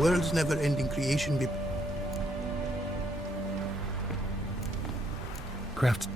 world's never-ending creation be... Craft.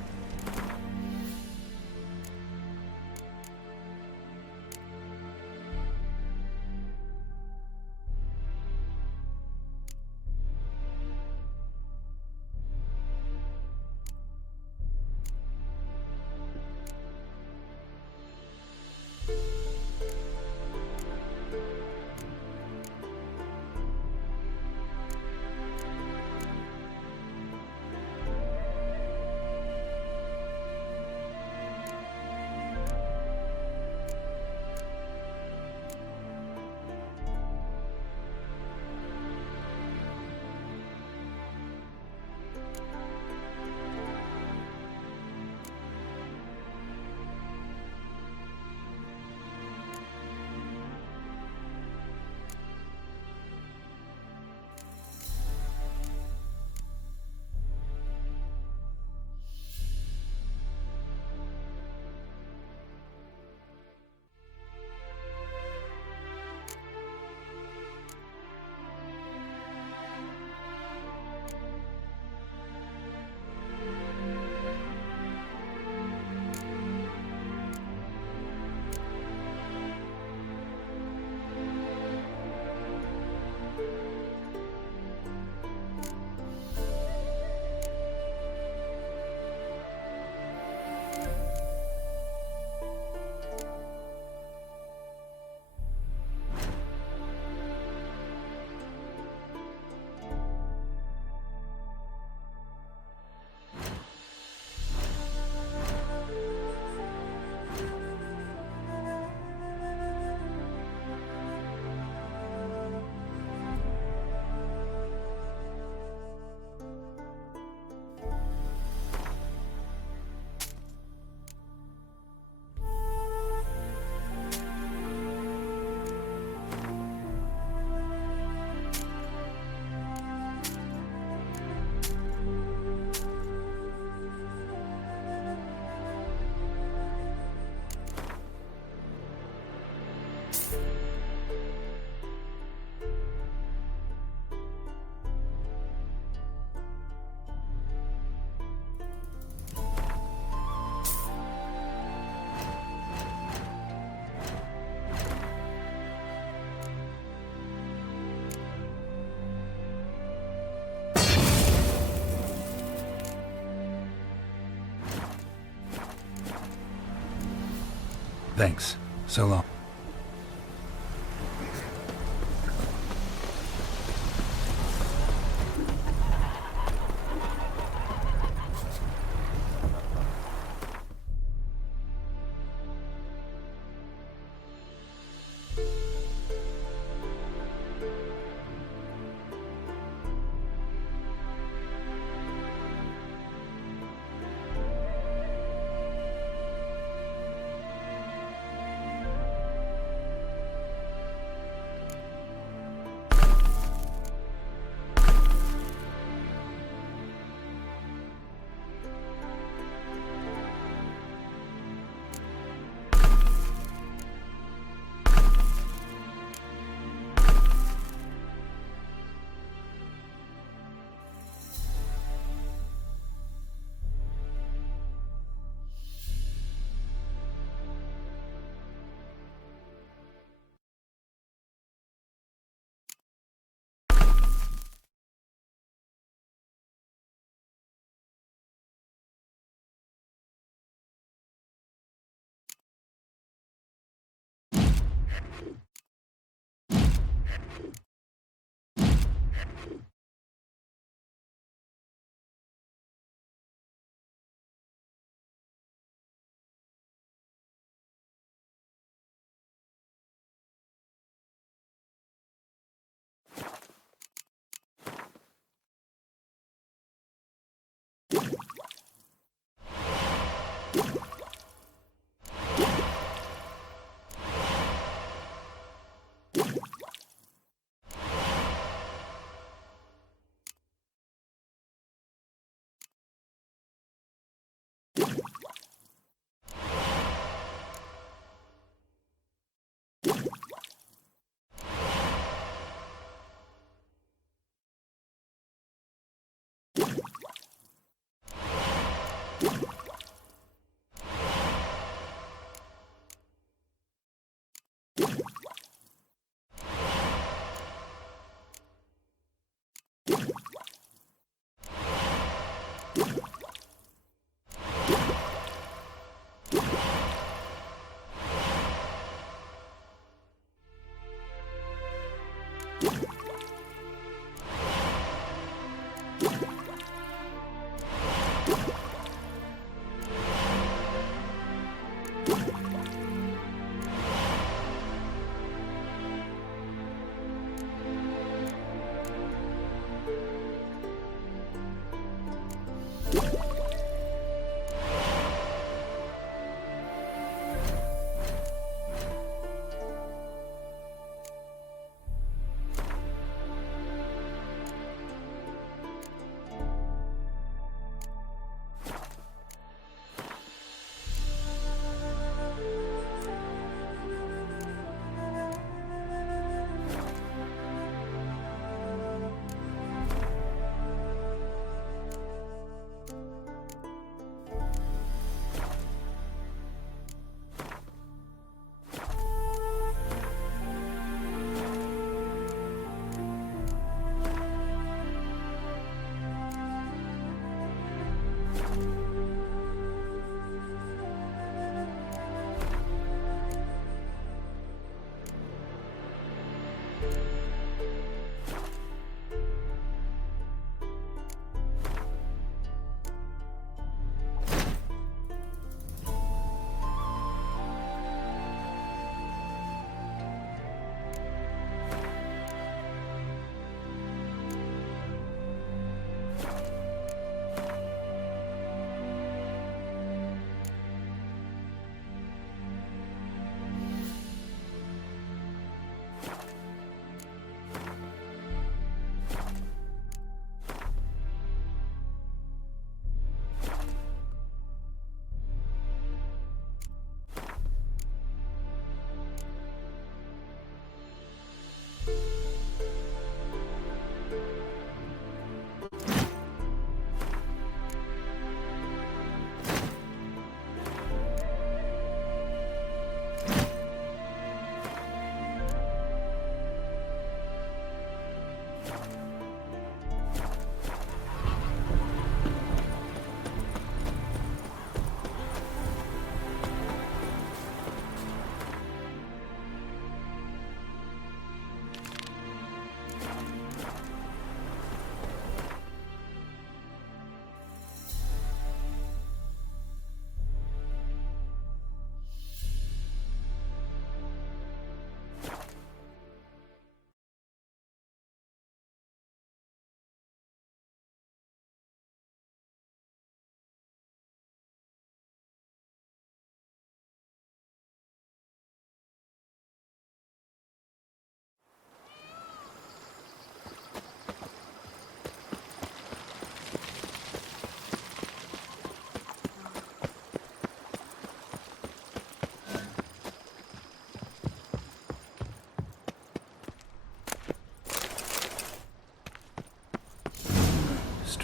Thanks. So long.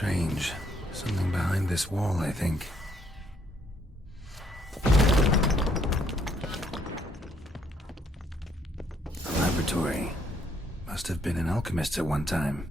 Strange. Something behind this wall, I think. A laboratory. Must have been an alchemist at one time.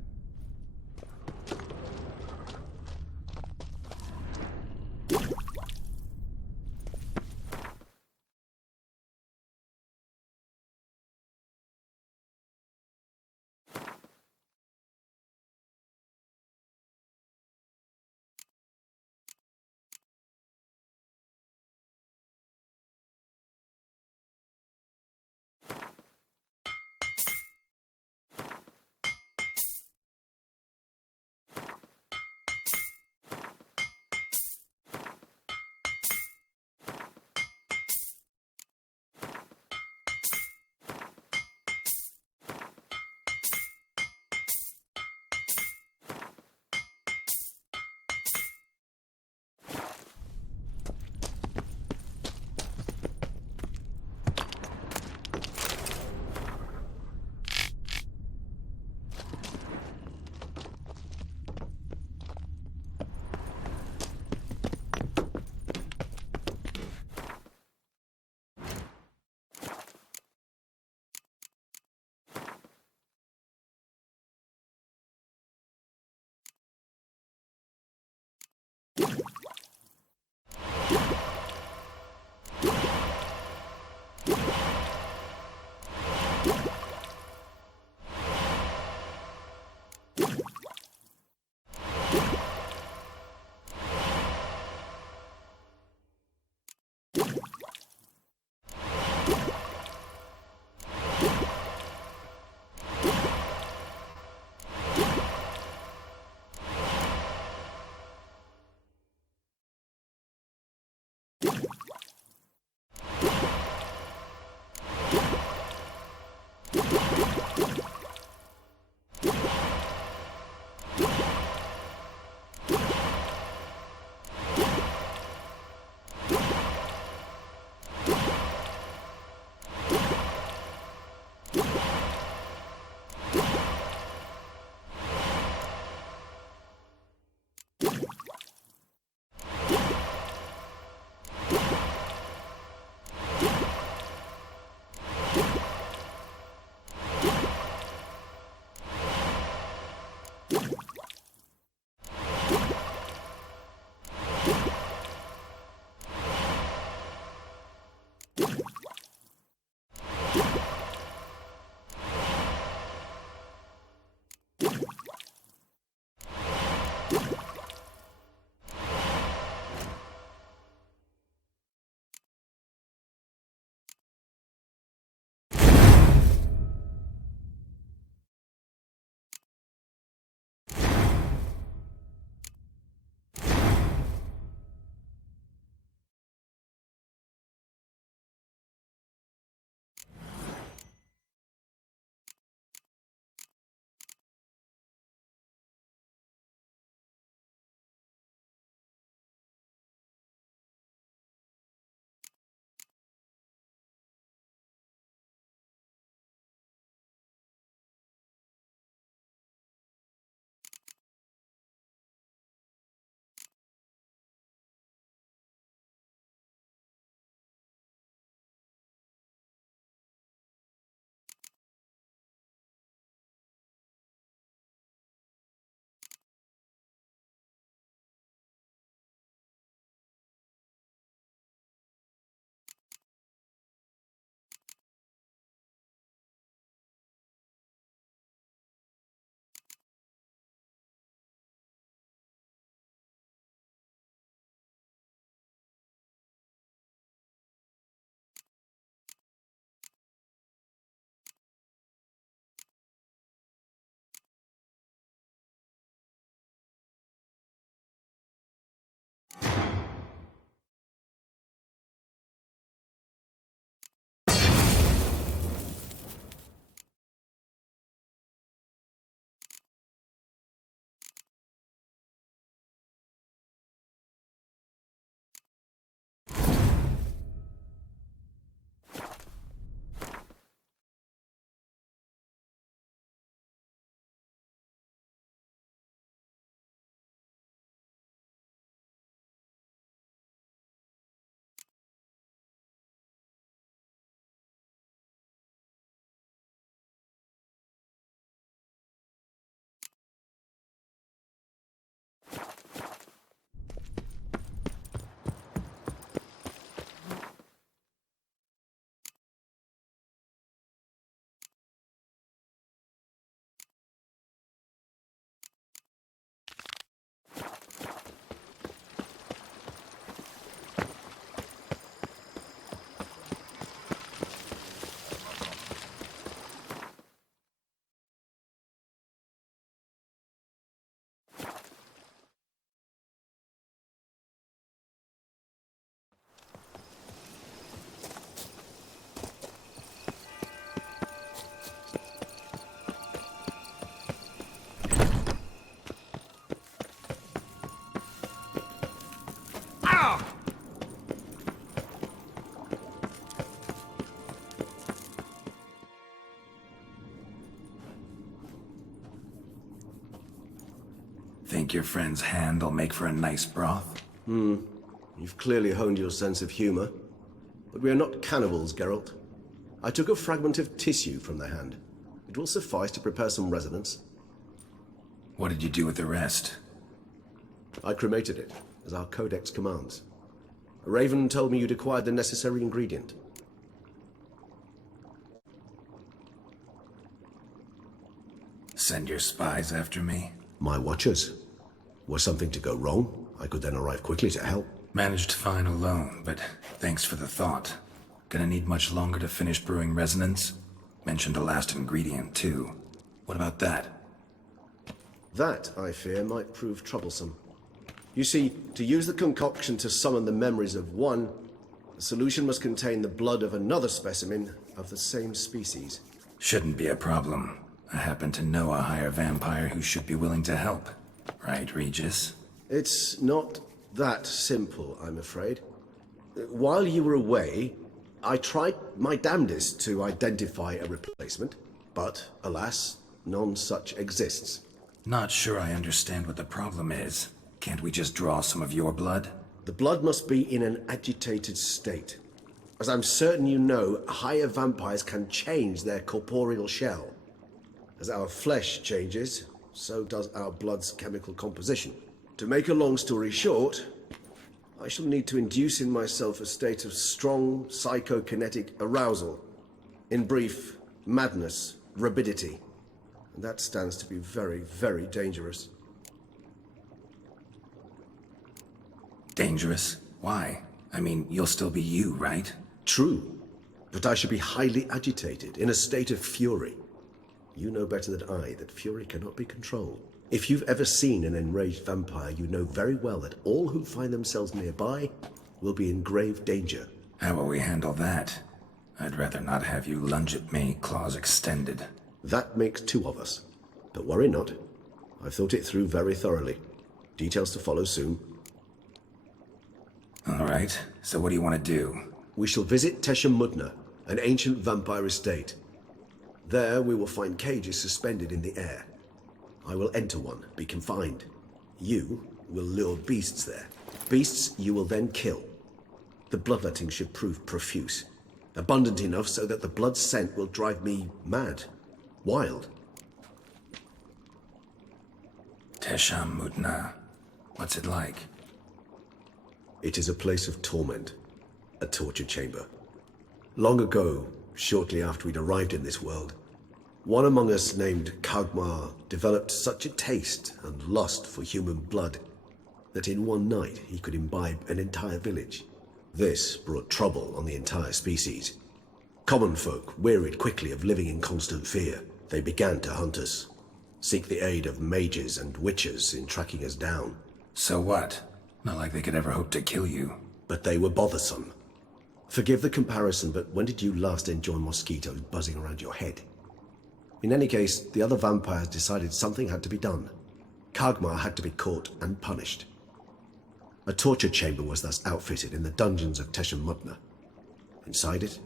Think your friend's hand'll make for a nice broth? You've clearly honed your sense of humor. But we are not cannibals, Geralt. I took a fragment of tissue from the hand. It will suffice to prepare some resonance. What did you do with the rest? I cremated it, as our codex commands. A raven told me you'd acquired the necessary ingredient. Send your spies after me? My watchers. Were something to go wrong, I could then arrive quickly to help. Managed fine alone, but thanks for the thought. Gonna need much longer to finish brewing resonance? Mentioned a last ingredient, too. What about that? That, I fear, might prove troublesome. You see, to use the concoction to summon the memories of one, the solution must contain the blood of another specimen of the same species. Shouldn't be a problem. I happen to know a higher vampire who should be willing to help. Right, Regis? It's not that simple, I'm afraid. While you were away, I tried my damnedest to identify a replacement, but alas, none such exists. Not sure I understand what the problem is. Can't we just draw some of your blood? The blood must be in an agitated state. As I'm certain you know, higher vampires can change their corporeal shell. As our flesh changes, so does our blood's chemical composition. To make a long story short, I shall need to induce in myself a state of strong psychokinetic arousal. In brief, madness, rabidity. And that stands to be very, very dangerous. Dangerous? Why? I mean, you'll still be you, right? True, but I should be highly agitated, in a state of fury. You know better than I that fury cannot be controlled. If you've ever seen an enraged vampire, you know very well that all who find themselves nearby will be in grave danger. How will we handle that? I'd rather not have you lunge at me, claws extended. That makes two of us. But worry not. I've thought it through very thoroughly. Details to follow soon. All right, so what do you want to do? We shall visit Tesha Mudna, an ancient vampire estate. There we will find cages suspended in the air. I will enter one, be confined. You will lure beasts there. Beasts you will then kill. The bloodletting should prove profuse. Abundant enough so that the blood scent will drive me mad. Wild. Tesha Mudna. What's it like? It is a place of torment. A torture chamber. Long ago, shortly after we'd arrived in this world, one among us named Kagmar developed such a taste and lust for human blood that in one night he could imbibe an entire village. This brought trouble on the entire species. Common folk wearied quickly of living in constant fear. They began to hunt us, seek the aid of mages and witchers in tracking us down. So what? Not like they could ever hope to kill you. But they were bothersome. Forgive the comparison, but when did you last enjoy mosquitoes buzzing around your head? In any case, the other vampires decided something had to be done. Kagmar had to be caught and punished. A torture chamber was thus outfitted in the dungeons of Tesha Mudna. Inside it,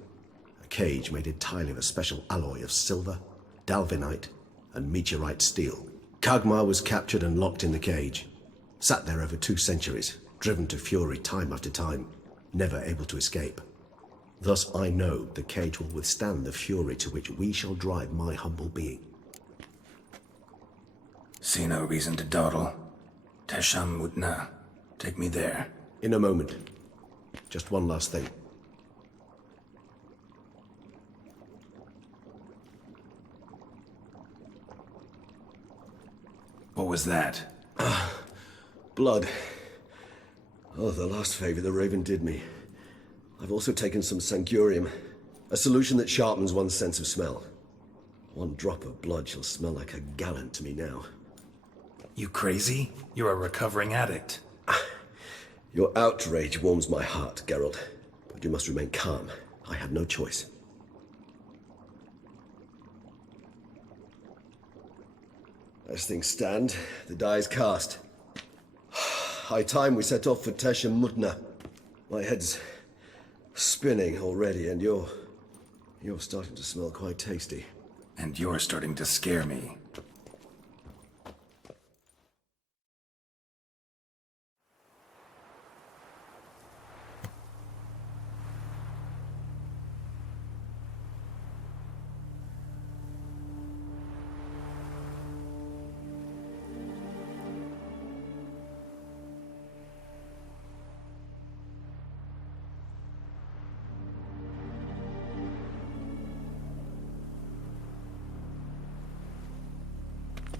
a cage made entirely of a special alloy of silver, dalvinite, and meteorite steel. Kagmar was captured and locked in the cage. Sat there over 2 centuries, driven to fury time after time, never able to escape. Thus I know the cage will withstand the fury to which we shall drive my humble being. See no reason to dawdle. Tesha Mudna. Take me there. In a moment. Just one last thing. What was that? Blood. Oh, the last favor the Raven did me. I've also taken some Sancurium, a solution that sharpens one's sense of smell. One drop of blood shall smell like a gallon to me now. You crazy? You're a recovering addict. Your outrage warms my heart, Geralt. But you must remain calm. I had no choice. As things stand, the die is cast. High time we set off for Tesha Mudna. My head's spinning already, and you're starting to smell quite tasty. And you're starting to scare me.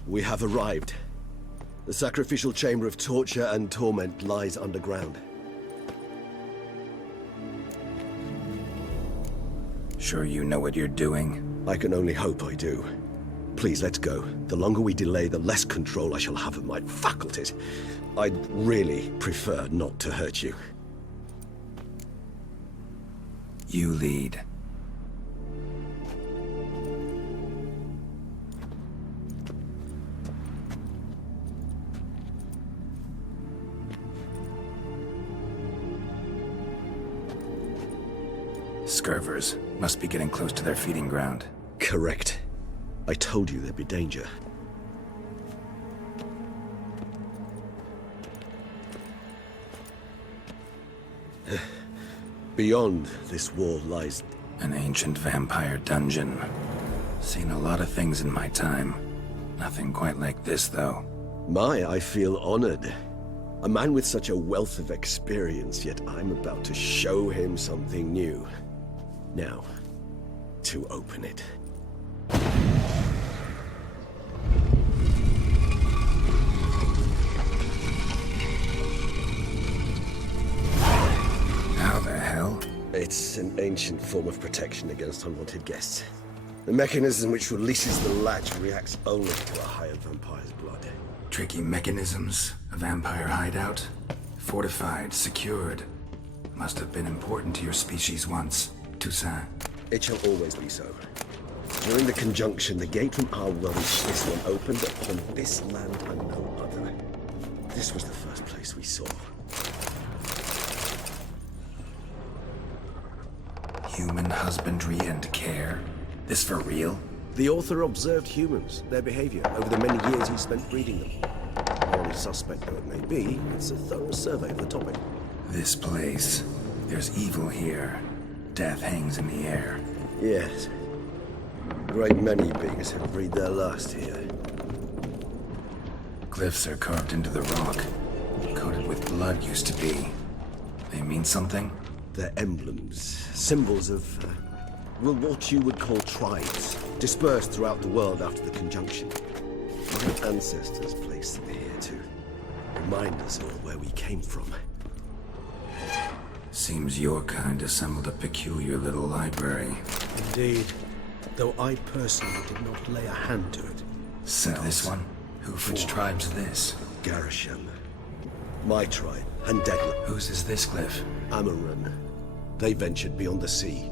We have arrived. The sacrificial chamber of torture and torment lies underground. Sure you know what you're doing? I can only hope I do. Please, let's go. The longer we delay, the less control I shall have of my faculties. I'd really prefer not to hurt you. You lead. Scurvers must be getting close to their feeding ground. Correct. I told you there'd be danger. Beyond this wall lies... An ancient vampire dungeon. Seen a lot of things in my time. Nothing quite like this, though. I feel honored. A man with such a wealth of experience, yet I'm about to show him something new. Now, to open it. How the hell? It's an ancient form of protection against unwanted guests. The mechanism which releases the latch reacts only to a higher vampire's blood. Tricky mechanisms, a vampire hideout. Fortified, secured. Must have been important to your species once, Toussaint. It shall always be so. During the conjunction, the gate from our world reached this one opened upon this land and no other. This was the first place we saw. Human husbandry and care. This for real? The author observed humans, their behavior, over the many years he spent breeding them. Morally suspect though it may be, it's a thorough survey of the topic. This place. There's evil here. Death hangs in the air. Yes. A great many beings have breathed their last here. Glyphs are carved into the rock. Coated with blood used to be. They mean something? They're emblems, symbols of, well, what you would call tribes, dispersed throughout the world after the conjunction. My ancestors placed them here to remind us all where we came from. Seems your kind assembled a peculiar little library. Indeed, though I personally did not lay a hand to it. So this one? Which tribe's this? Garisham. My tribe, and Deadland. Whose is this glyph? Amaran. They ventured beyond the sea.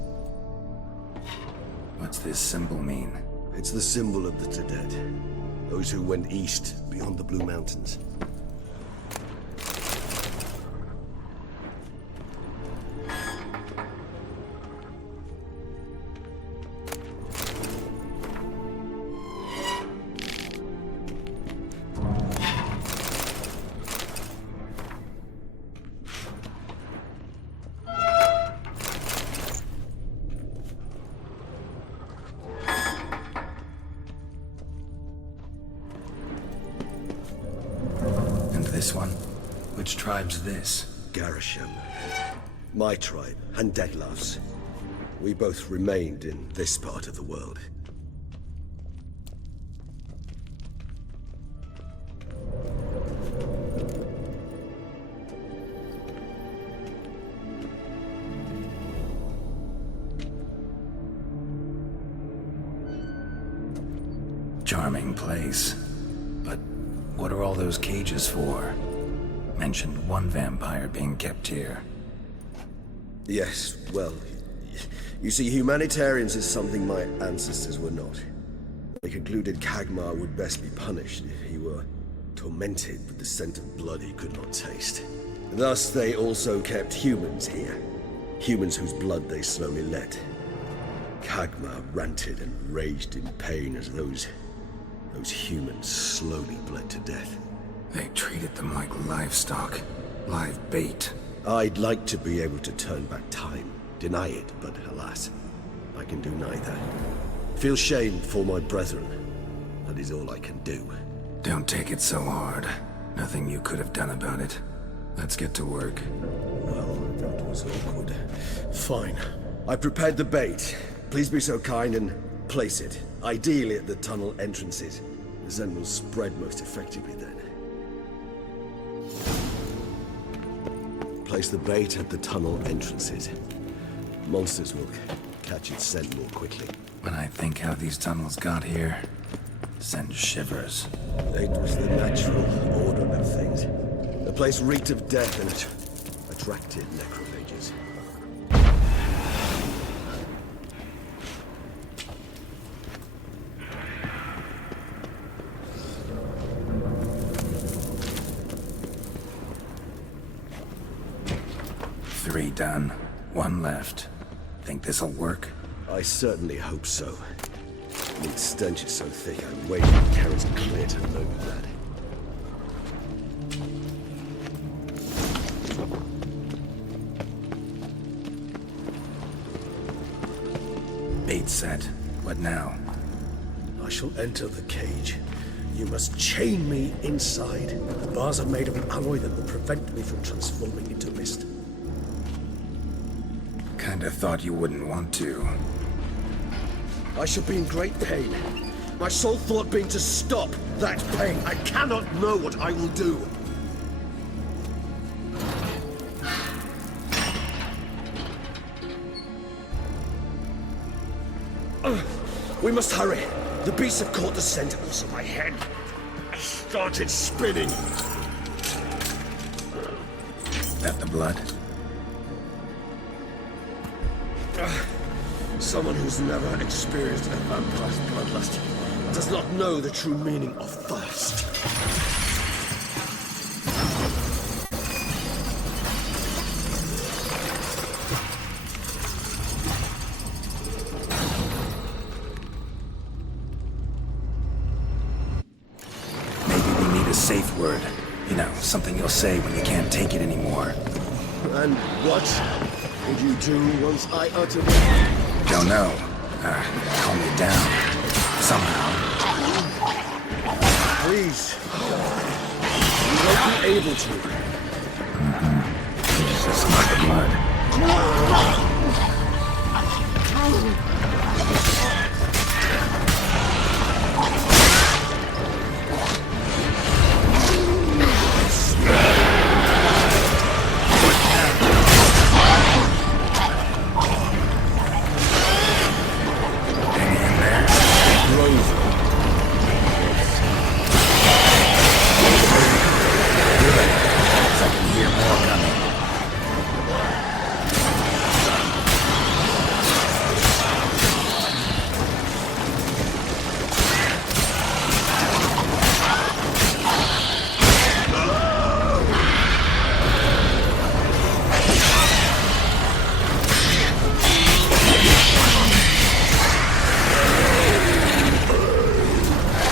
What's this symbol mean? It's the symbol of the Tedet. Those who went east beyond the Blue Mountains. This one? Which tribe's this? Garisham. My tribe, and Deadlove's. We both remained in this part of the world. Charming place. But what are all those cages for? Mentioned one vampire being kept here. Yes, well, you see, humanitarians is something my ancestors were not. They concluded Kagmar would best be punished if he were tormented with the scent of blood he could not taste. Thus, they also kept humans here. Humans whose blood they slowly let. Kagmar ranted and raged in pain as those humans slowly bled to death. They treated them like livestock. Live bait. I'd like to be able to turn back time, deny it, but alas, I can do neither. Feel shame for my brethren. That is all I can do. Don't take it so hard. Nothing you could have done about it. Let's get to work. Well, that was awkward. Fine. I prepared the bait. Please be so kind and place it, ideally at the tunnel entrances. The Zen will spread most effectively then. Place the bait at the tunnel entrances. Monsters will catch its scent more quickly. When I think how these tunnels got here, sends shivers. It was the natural order of things. The place reeked of death and it attracted necrophages. Three done. One left. Think this'll work? I certainly hope so. The stench is so thick, I'm waiting for Karen's clear to know that. Bait set. What now? I shall enter the cage. You must chain me inside. The bars are made of an alloy that will prevent me from transforming into mist. Kinda thought you wouldn't want to. I shall be in great pain. My sole thought being to stop that pain. I cannot know what I will do. We must hurry. The beasts have caught the scent, also my head started spinning. That the blood? Someone who's never experienced a vampire's bloodlust does not know the true meaning of thirst. Maybe we need a safe word. You know, something you'll say when you can't take it anymore. And what would you do once I utter it? Don't know. Calm me down. Somehow. Please. You won't be able to. Just like the blood.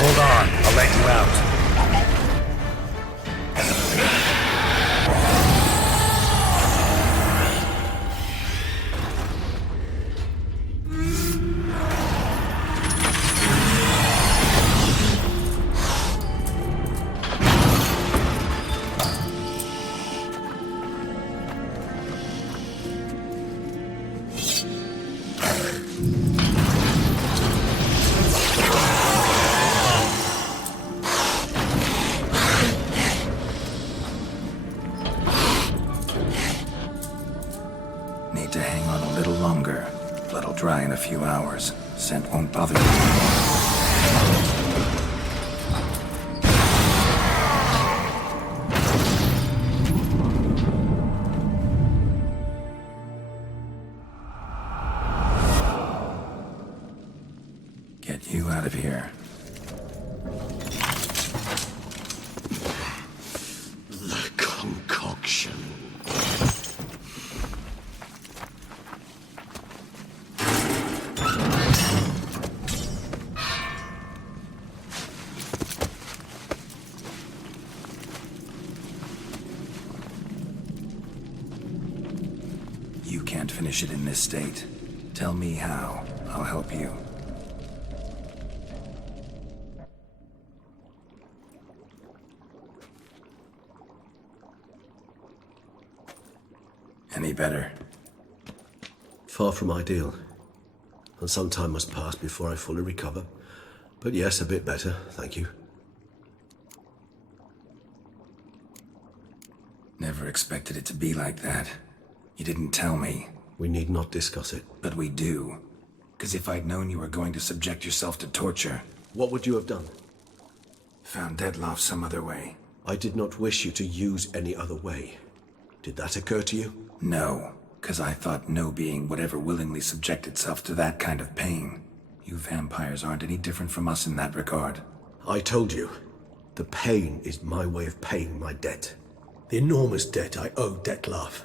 Hold on, I'll let you out. Need to hang on a little longer. Blood'll dry in a few hours. Scent won't bother you anymore. Get you out of here. The concoction. You can't finish it in this state. Tell me how. I'll help you. Any better? Far from ideal. And some time must pass before I fully recover. But yes, a bit better, thank you. never expected it to be like that. You didn't tell me. We need not discuss it. But we do. Because if I'd known you were going to subject yourself to torture... What would you have done? Found Dettlaff some other way. I did not wish you to use any other way. Did that occur to you? No, because I thought no being would ever willingly subject itself to that kind of pain. You vampires aren't any different from us in that regard. I told you. The pain is my way of paying my debt. The enormous debt I owe Dettlaff.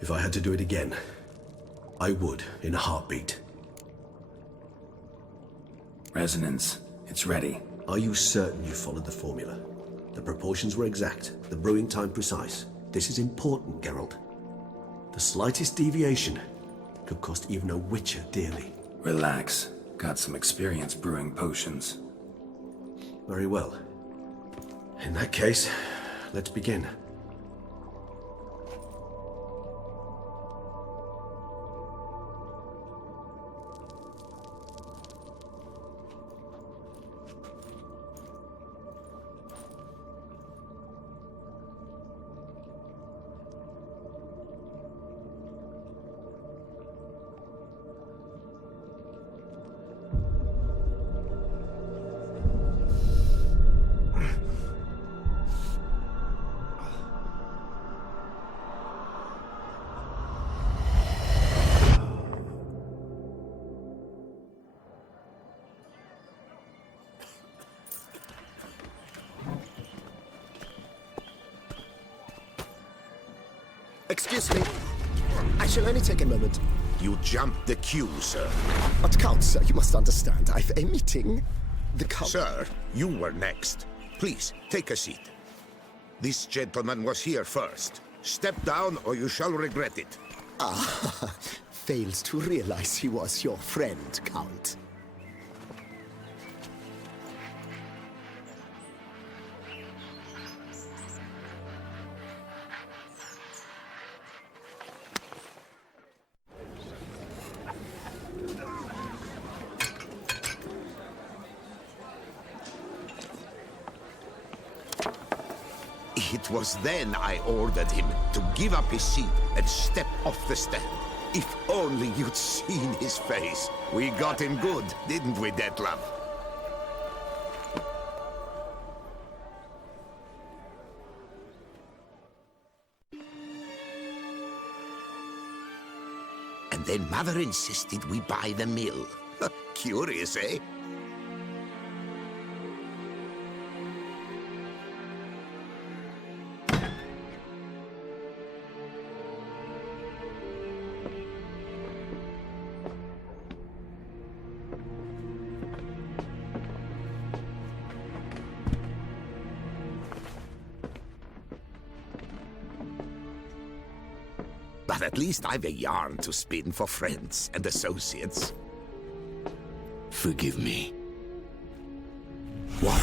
If I had to do it again, I would in a heartbeat. Resonance. It's ready. Are you certain you followed the formula? The proportions were exact, the brewing time precise. This is important, Geralt. The slightest deviation could cost even a Witcher dearly. Relax. Got some experience brewing potions. Very well. In that case, let's begin. Excuse me. I shall only take a moment. You jumped the queue, sir. But Count, sir, you must understand. I've a meeting. The Count... Sir, you were next. Please, take a seat. This gentleman was here first. Step down or you shall regret it. Ah, fails to realize he was your friend, Count. It was then I ordered him to give up his seat and step off the stand. If only you'd seen his face. We got him good, didn't we, Dettlaff? And then Mother insisted we buy the mill. Curious, eh? But at least I've a yarn to spin for friends and associates. Forgive me. What?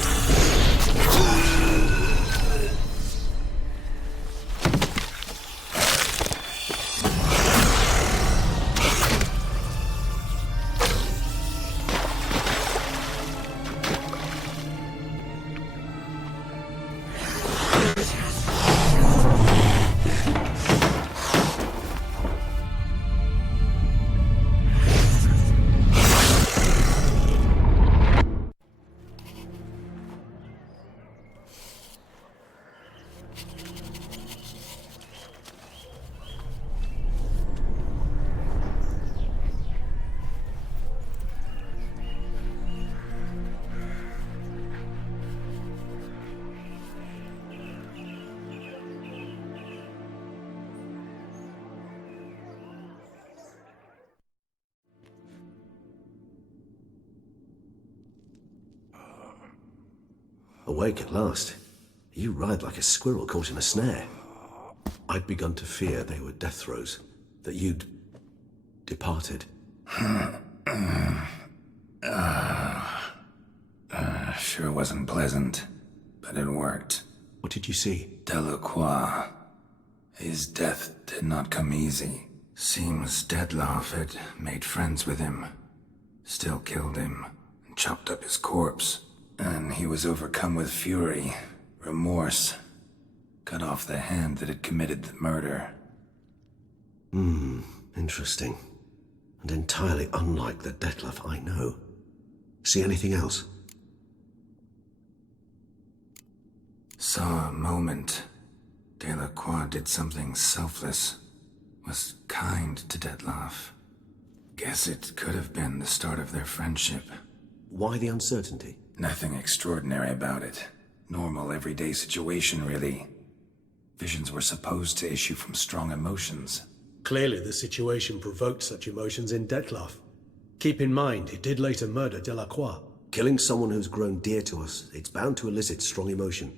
Awake at last. You ride like a squirrel caught in a snare. I'd begun to fear they were death throes, that you'd departed. Sure wasn't pleasant, but it worked. What did you see? Delacroix. His death did not come easy. Seems Dettlaff had made friends with him. Still killed him, and chopped up his corpse. And he was overcome with fury, remorse, Cut off the hand that had committed the murder. Interesting. And entirely unlike the Detlef I know. See anything else? Saw a moment. Delacroix did something selfless. Was kind to Detlef. Guess it could have been the start of their friendship. Why the uncertainty? Nothing extraordinary about it. Normal, everyday situation, really. Visions were supposed to issue from strong emotions. Clearly, the situation provoked such emotions in Detlef. Keep in mind, he did later murder Delacroix. Killing someone who's grown dear to us, it's bound to elicit strong emotion.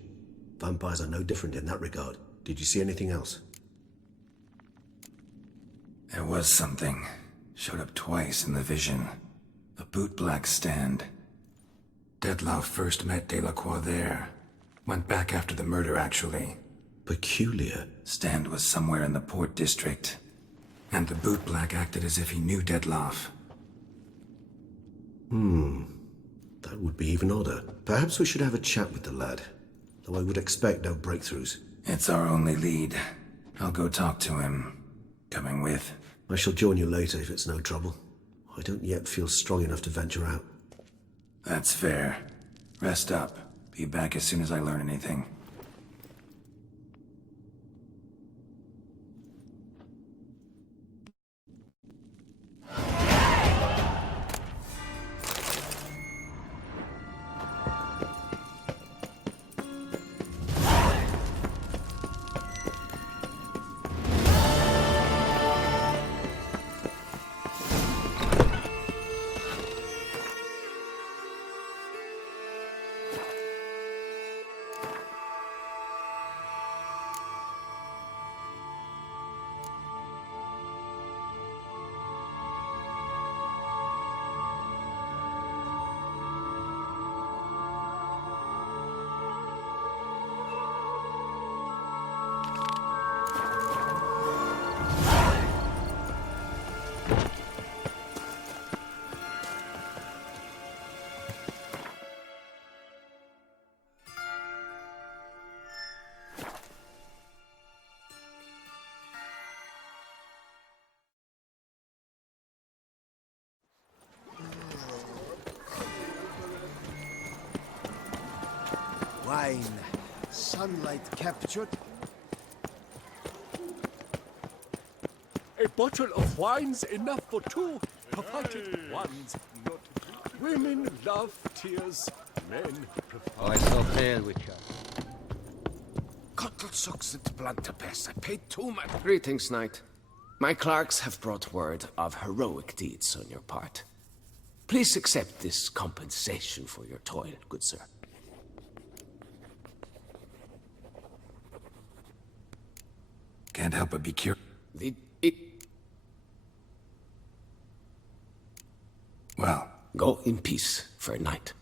Vampires are no different in that regard. Did you see anything else? There was something. Showed up twice in the vision. A bootblack stand. Detlef first met Delacroix there. Went back after the murder, actually. Peculiar. Stand was somewhere in the Port District. And the bootblack acted as if he knew Detlef. That would be even odder. Perhaps we should have a chat with the lad. Though I would expect no breakthroughs. It's our only lead. I'll go talk to him. Coming with? I shall join you later if it's no trouble. I don't yet feel strong enough to venture out. That's fair. Rest up. Be back as soon as I learn anything. Wine. Sunlight captured. A bottle of wine's enough for two, provided one's not. Women love tears, men prefer. I saw pale, Witcher. Cottle sucks at blood to piss. I paid too much. Greetings, Knight. My clerks have brought word of heroic deeds on your part. Please accept this compensation for your toil, good sir. Can't help but be curious. Well, Go in peace for a night.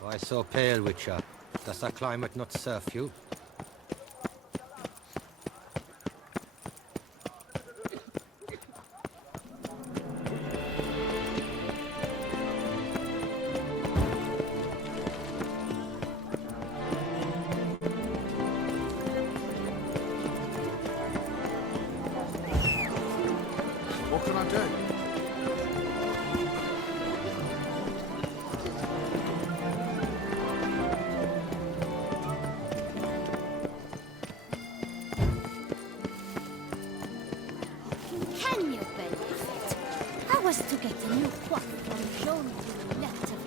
Why so pale, Witcher? Does the climate not serve you? What can I do? Can you believe it? I was to get a new quack from Jean to left of me.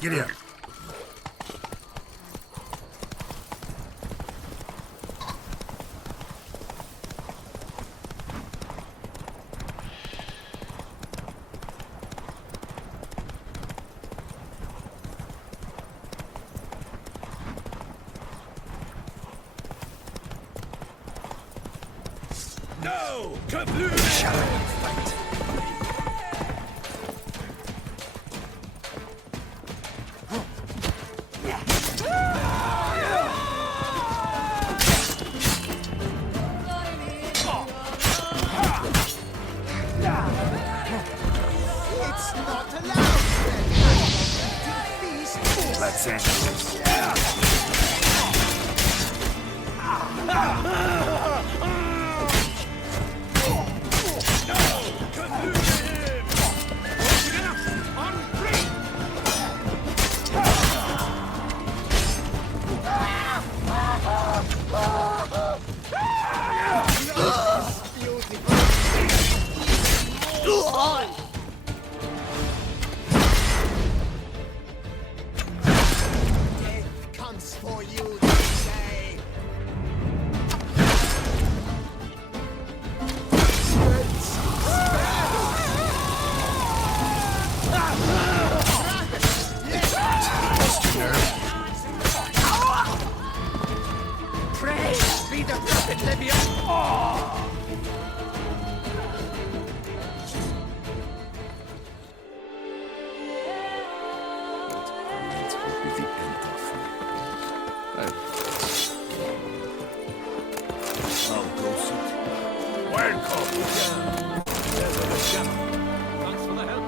Giddy up. No! Kablooey! Shut up and fight. It's not allowed! Let's end this. Death comes for you, they say. Praise be the prophet Libya! That will be the end of me. I'll go sit. Welcome! Thanks for the help.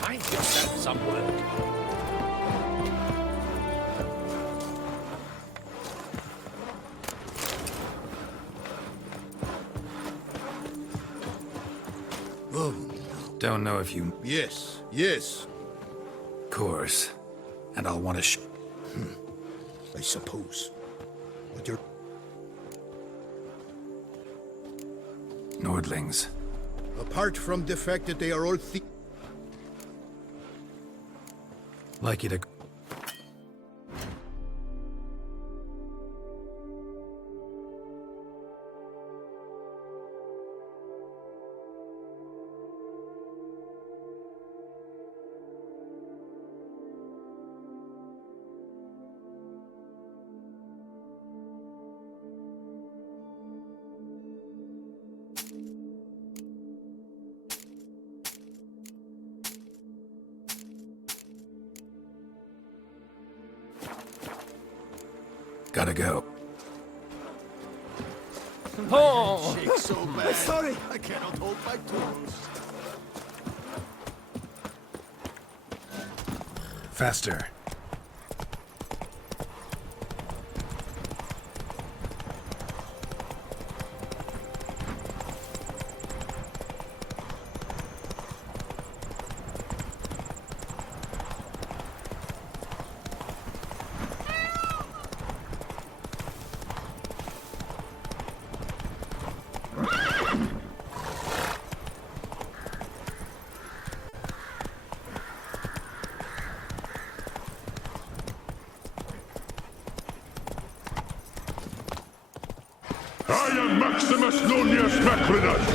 Find yourself some work. Oh, Don't know if you... yes, yes, Course. And I'll want to I suppose. But you're... Nordlings. Apart from the fact that they are all Like you to... Gotta go. Oh! Shake so bad. Sorry, I cannot hold my tools. Faster. I am Maximus Nunez Macrinus.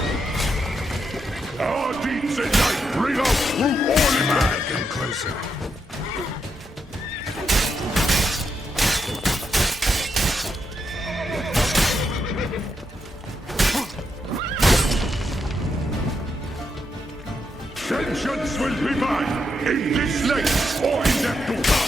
Our deeds in life ring out through all eternity. Come closer. Vengeance will be mine, in this life or in that to come.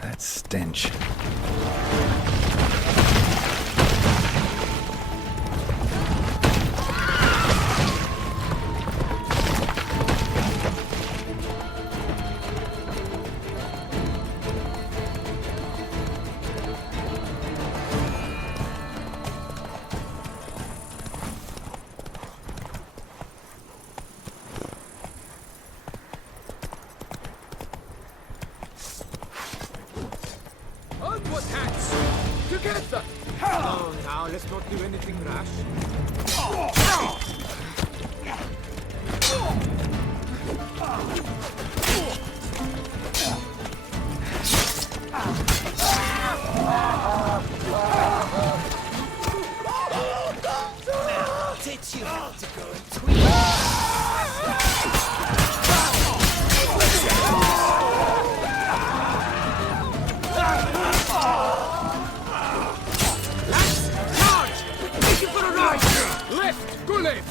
That stench. Onward, hats! Together! Oh, now let's not do anything rash. Teach you how to go and tweet. Left! Go left!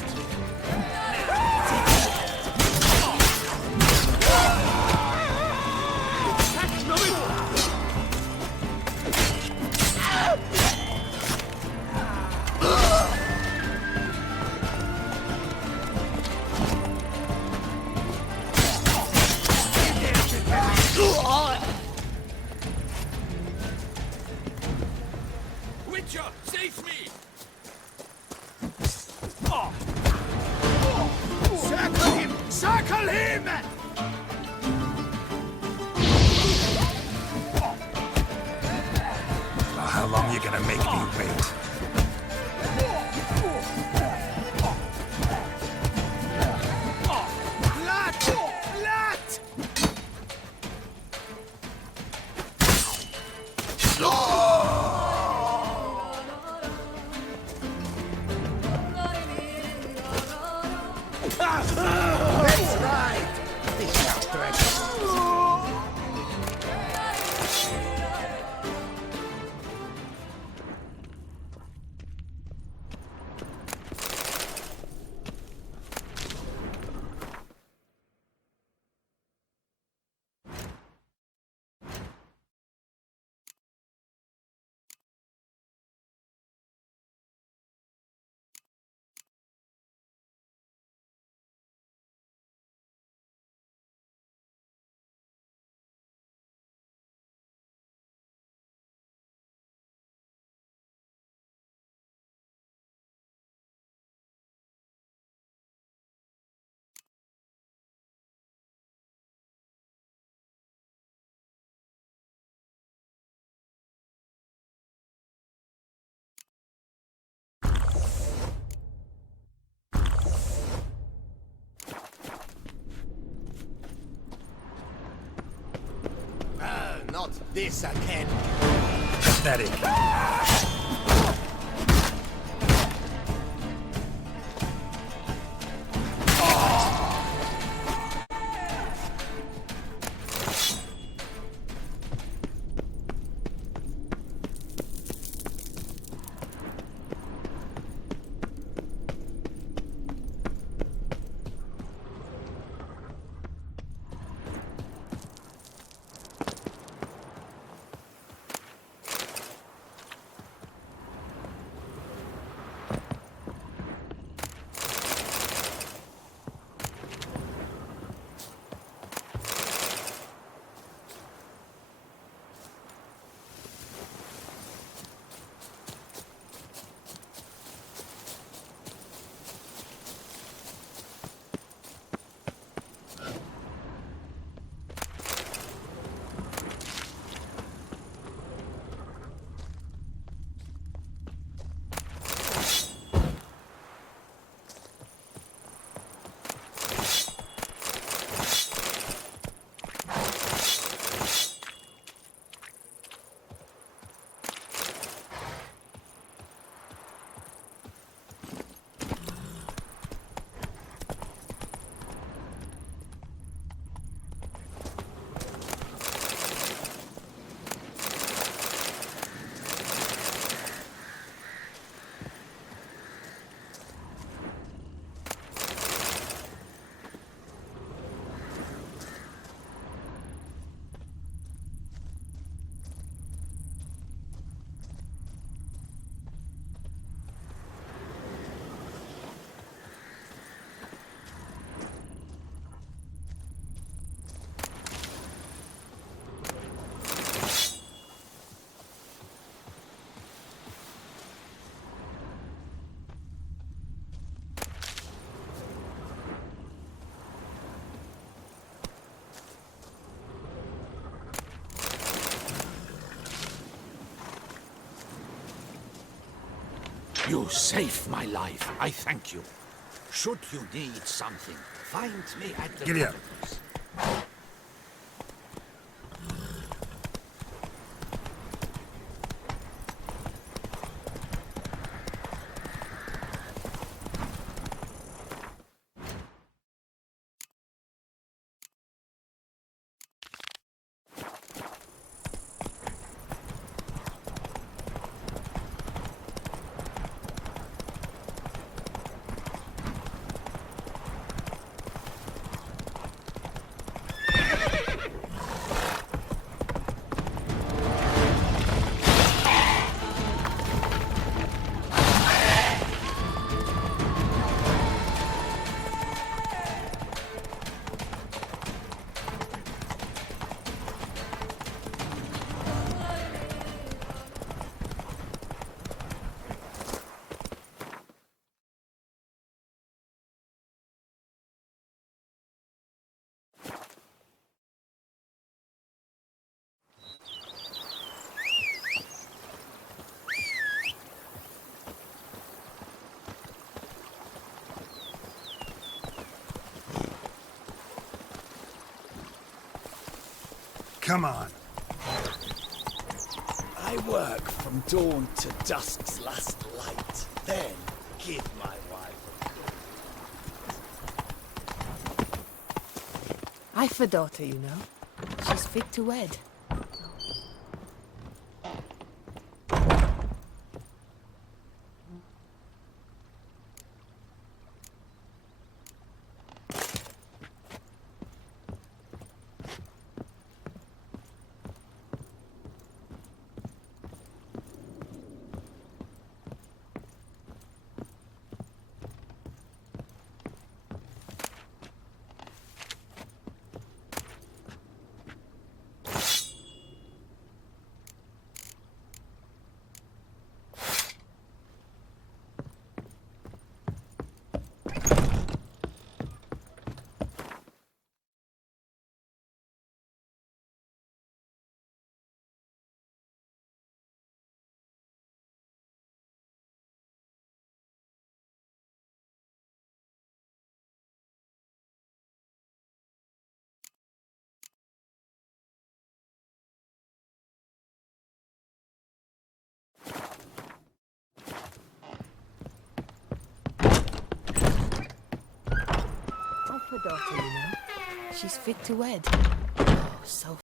Catch the middle! Witcher, save me! Circle him! Circle him! Well, how long you gonna make me wait? Blood! Blood! That's right! This shall thresh. Not this again. Pathetic. You saved my life. I thank you. Should you need something, find me at the Giddy up. cottages. Come on. I work from dawn to dusk's last light. Then give my wife a good. I've a daughter, you know. She's fit to wed. I've a daughter, you know. She's fit to wed.